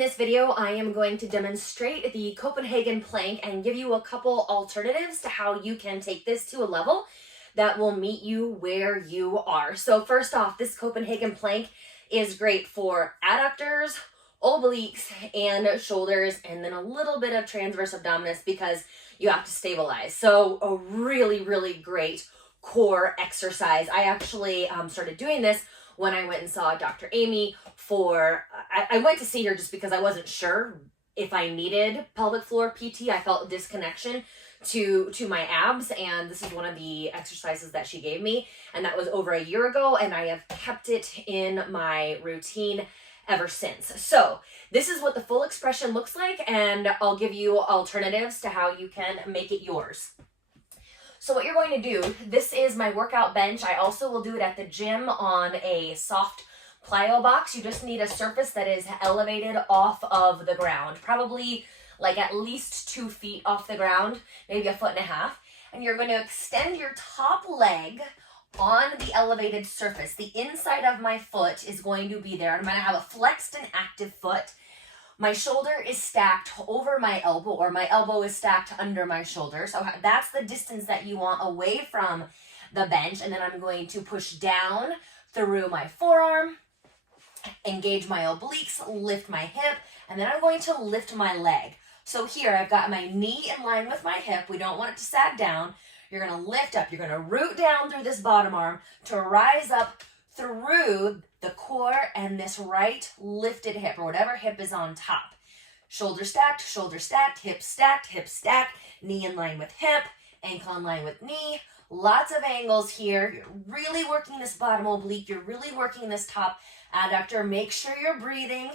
In this video, I am going to demonstrate the Copenhagen Plank and give you a couple alternatives to how you can take this to a level that will meet you where you are. So first off, this Copenhagen Plank is great for adductors, obliques, and shoulders, and then a little bit of transverse abdominis because you have to stabilize. So a really, really great core exercise. I actually started doing this when I went and saw Dr. Amy for, I went to see her just because I wasn't sure if I needed pelvic floor PT. I felt a disconnection to my abs, and this is one of the exercises that she gave me, and that was over a year ago, and I have kept it in my routine ever since. So this is what the full expression looks like, and I'll give you alternatives to how you can make it yours. So what you're going to do, this is my workout bench. I also will do it at the gym on a soft plyo box. You just need a surface that is elevated off of the ground, probably like at least 2 feet off the ground, maybe 1.5 feet. And you're going to extend your top leg on the elevated surface. The inside of my foot is going to be there. I'm going to have a flexed and active foot. My shoulder is stacked over my elbow, or my elbow is stacked under my shoulder. So that's the distance that you want away from the bench. And then I'm going to push down through my forearm, engage my obliques, lift my hip, and then I'm going to lift my leg. So here I've got my knee in line with my hip. We don't want it to sag down. You're going to lift up. You're going to root down through this bottom arm to rise up through the core and this right lifted hip, or whatever hip is on top. Shoulder stacked, hip stacked, knee in line with hip, ankle in line with knee. Lots of angles here. You're really working this bottom oblique. You're really working this top adductor. Make sure you're breathing,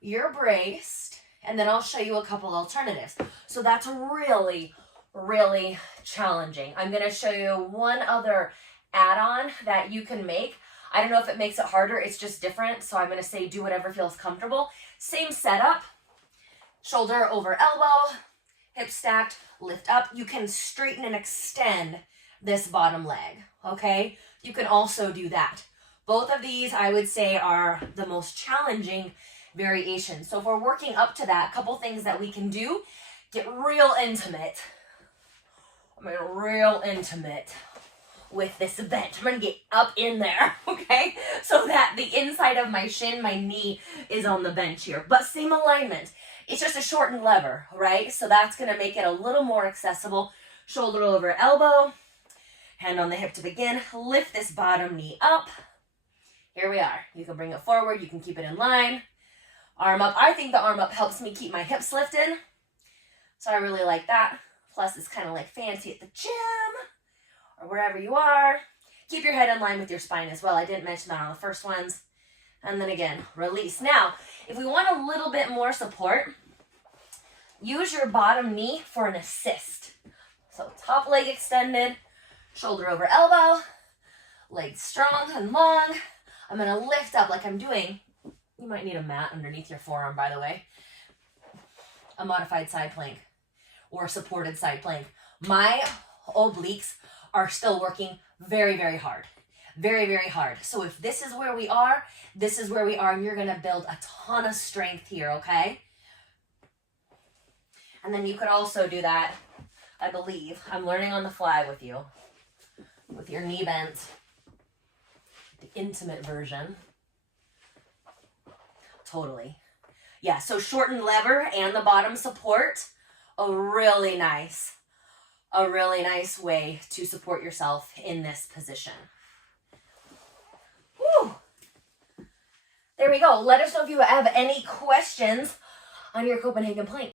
you're braced, and then I'll show you a couple alternatives. So that's really, really challenging. I'm going to show you one other add-on that you can make. I don't know if it makes it harder, it's just different. So I'm going to say do whatever feels comfortable. Same setup, shoulder over elbow, hip stacked, lift up. You can straighten and extend this bottom leg, okay? You can also do that. Both of these, I would say, are the most challenging variations. So if we're working up to that, a couple things that we can do, get real intimate. Real intimate with this bench. I'm going to get up in there, okay? So that the inside of my shin, my knee is on the bench here. But same alignment. It's just a shortened lever, right? So that's going to make it a little more accessible. Shoulder over elbow, hand on the hip to begin. Lift this bottom knee up. Here we are. You can bring it forward. You can keep it in line. Arm up. I think the arm up helps me keep my hips lifted. So I really like that. Plus, it's kind of like fancy at the gym or wherever you are. Keep your head in line with your spine as well. I didn't mention that on the first ones. And then again, release. Now, if we want a little bit more support, use your bottom knee for an assist. So top leg extended, shoulder over elbow, legs strong and long. I'm going to lift up like I'm doing. You might need a mat underneath your forearm, by the way. A modified side plank or supported side plank. My obliques are still working very, very hard. Very, very hard. So if this is where we are, this is where we are, and you're going to build a ton of strength here, okay? And then you could also do that, I believe. I'm learning on the fly with you. With your knee bent. The intimate version. Totally. Yeah, so shortened lever and the bottom support, a really nice way to support yourself in this position. Whew. There we go. Let us know if you have any questions on your Copenhagen Plank.